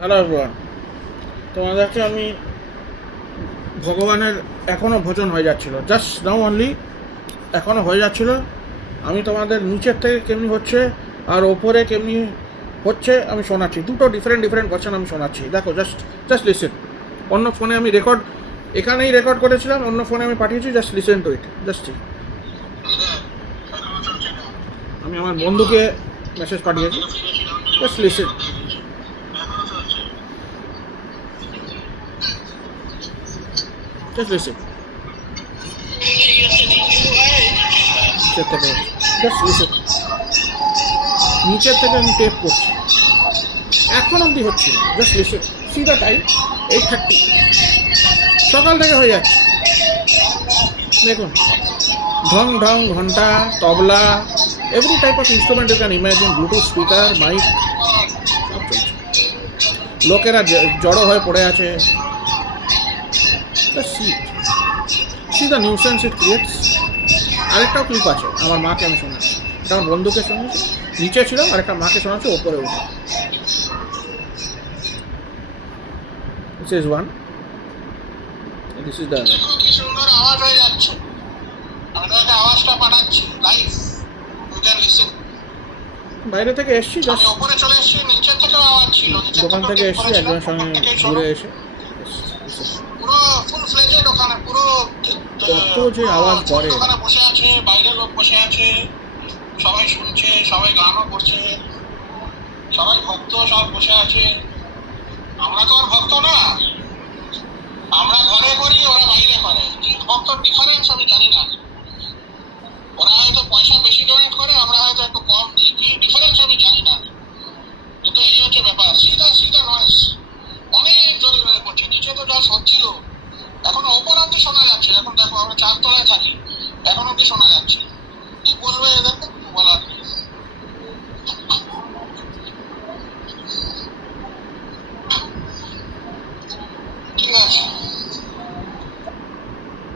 Hello everyone, তোমাদেরকে আমি ভগবানের এখনও ভোজন হয়ে যাচ্ছিলো, জাস্ট নাও অনলি এখনও হয়ে যাচ্ছিলো। আমি তোমাদের নিচের থেকে কেমনি হচ্ছে আর ওপরে কেমনি হচ্ছে আমি শোনাচ্ছি। দুটো ডিফারেন্ট ভার্সন আমি শোনাচ্ছি। দেখো, জাস্ট লিসেন। অন্য ফোনে আমি এখানেই রেকর্ড করেছিলাম, অন্য ফোনে আমি পাঠিয়েছি। Just listen to it. আমি আমার বন্ধুকে মেসেজ পাঠিয়েছি। Just listen. Just listen. Just listen. নিচের থেকে আমি টেপ করছি, এখন অবধি হচ্ছিল। Just listen. See the time, 8:30। সকাল থেকে হয়ে যাচ্ছে। দেখুন, ঢং ঢং ঘন্টা, তবলা, every type of instrument you can imagine, Bluetooth speaker, mic, সব চলছে। লোকেরা জড়ো হয়ে পড়ে আছে। See the nuisance it creates. আরেকটাও ক্লিপ আছে, আমার মাকে আমি শোনাচ্ছি। এটা আমার বন্ধুকে শোনাচ্ছি, নিচে ছিল, আরেকটা মাকে শোনাচ্ছি ওপরে উঠে। This is one. This is the other. কি সুন্দর আওয়াজ হয়ে যাচ্ছে। আমি তোমাকে আওয়াজটা পাঠাচ্ছি লাইভ, ইউ ক্যান লিসেন। বাইরে থেকে এসছি, আমি জাস্ট উপরে চলে এসেছি, নিচের থেকেও আওয়াজ ছিল। দোকান থেকে এসছি, একজনের সঙ্গে ঘুরে এসে পুরো ফুল ফ্লেজেড ওখানে, পুরো কত যে আওয়াজ করে। ওখানে বসে আছে, বাইরে লোক বসে আছে, সবাই শুনছে, সবাই গানও করছে, সবাই ভক্ত সব বসে আছে। আমরা তো আর ভক্ত না, আমরা ঘরে করি, ওরা বাইরে করে। কি ভক্ত ডিফারেন্স আমি জানি না। ওরা হয়তো পয়সা বেশি ডোনেট করে, আমরা হয়তো একটু কম দিই। কি ডিফারেন্স আমি জানি না, কিন্তু এই হচ্ছে ব্যাপার। সিধা নয়েস অনেক জোরে জোরে করছে। নিচে তো জাস্ট হচ্ছিল, এখন ওপর অব্দি শোনা যাচ্ছে। এখন দেখো, আমরা 4 তলায় থাকি, এখন অব্দি শোনা যাচ্ছে। কি বলবে এদেরকে?